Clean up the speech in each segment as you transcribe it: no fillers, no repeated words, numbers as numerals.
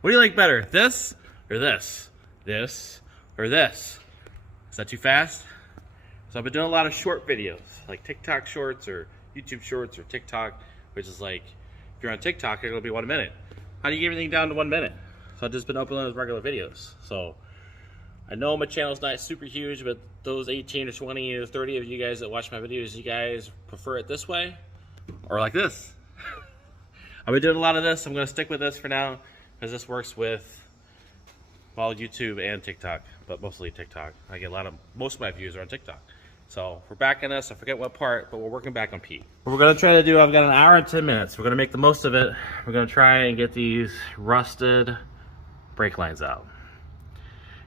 What do you like better? This or this? This or this? Is that too fast? So I've been doing a lot of short videos, like TikTok shorts or YouTube shorts or TikTok, which is like, if you're on TikTok, it'll be 1 minute. How do you get everything down to 1 minute? So I've just been uploading those regular videos. So I know my channel's not super huge, but those 18 or 20 or 30 of you guys that watch my videos, you guys prefer it this way or like this? I've been doing a lot of this. I'm going to stick with this for now because this works with, well, YouTube and TikTok, but mostly TikTok. I get most of my views are on TikTok. So we're back in this. I forget what part, but we're working back on Pete. What we're going to try to do, I've got 1 hour and 10 minutes. We're going to make the most of it. We're going to try and get these rusted brake lines out.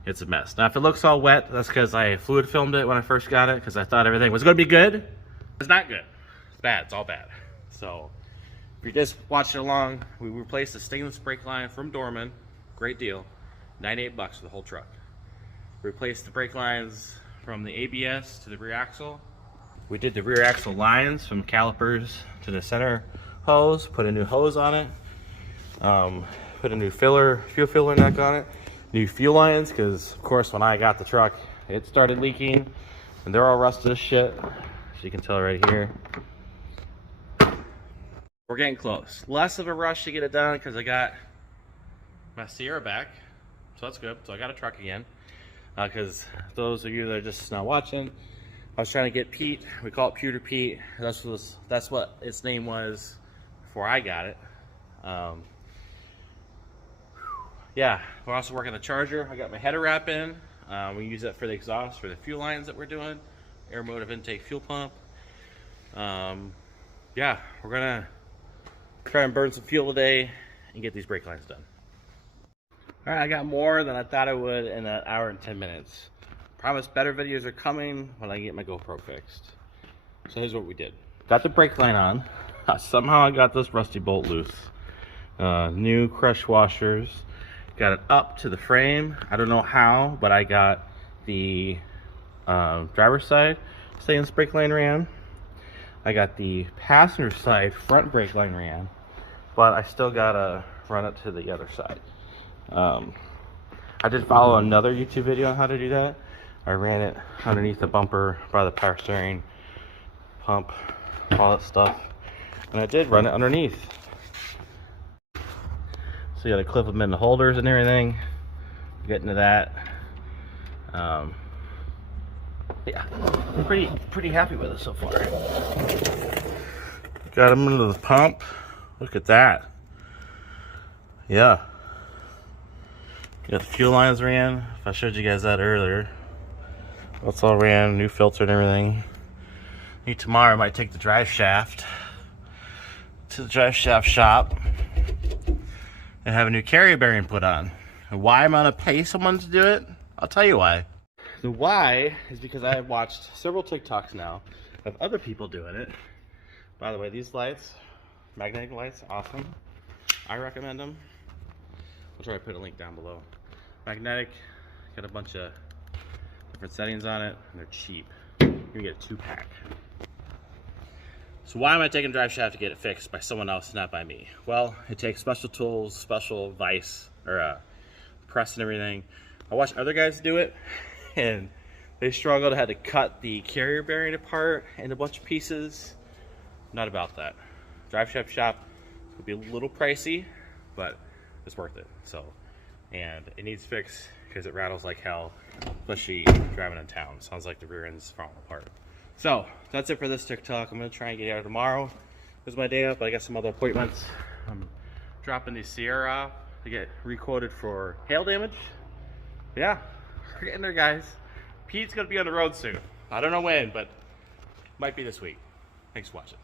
It's a mess. Now, if it looks all wet, that's because I fluid filmed it when I first got it because I thought everything was going to be good. It's not good. It's bad. It's all bad. So if you're just watching along, we replaced the stainless brake line from Dorman. Great deal. $98 for the whole truck. Replaced the brake lines from the ABS to the rear axle. We did the rear axle lines from calipers to the center hose, put a new hose on it, put a new fuel filler neck on it, new fuel lines, because of course when I got the truck it started leaking and they're all rusted as shit, as you can tell right here. We're getting close. Less of a rush to get it done because I got my Sierra back, so that's good. So I got a truck again. Because those of you that are just now watching, I was trying to get Pete. We call it Pewter Pete. That's what its name was before I got it. Yeah, we're also working the charger. I got my header wrap in. We use that for the exhaust for the fuel lines that we're doing. Air motive intake fuel pump. Yeah, we're gonna try and burn some fuel today and get these brake lines done. Alright, I got more than I thought I would in 1 hour and 10 minutes. Promise better videos are coming when I get my GoPro fixed. So here's what we did. Got the brake line on. Somehow I got this rusty bolt loose. New crush washers. Got it up to the frame. I don't know how, but I got the driver's side stainless brake line ran. I got the passenger side front brake line ran, but I still gotta run it to the other side. I did follow another YouTube video on how to do that. I ran it underneath the bumper by the power steering pump, all that stuff, and I did run it underneath. So you gotta clip them in the holders and everything. Get into that. Yeah, I'm pretty happy with it so far. Got them into the pump. Look at that. Yeah. Got the fuel lines ran. If I showed you guys that earlier, that's all ran, new filter and everything. Tomorrow I might take the drive shaft to the drive shaft shop and have a new carrier bearing put on. And why I'm gonna pay someone to do it? I'll tell you why. The why is because I have watched several TikToks now of other people doing it. By the way, these lights, magnetic lights, awesome. I recommend them. I'll try to put a link down below. Magnetic, got a bunch of different settings on it, and they're cheap. You can get a 2-pack. So why am I taking drive shaft to get it fixed by someone else, not by me? Well, it takes special tools, special vise, or press and everything. I watched other guys do it, and they struggled, had to cut the carrier bearing apart into a bunch of pieces. Not about that. Drive shaft shop will be a little pricey, but it's worth it. So, and it needs fixed because it rattles like hell, especially driving in town. Sounds like the rear end's falling apart. So that's it for this TikTok. I'm gonna try and get out tomorrow. This is my day off, but I got some other appointments. I'm dropping the Sierra off to get requoted for hail damage. Yeah, we're getting there, guys. Pete's gonna be on the road soon. I don't know when, but might be this week. Thanks for watching.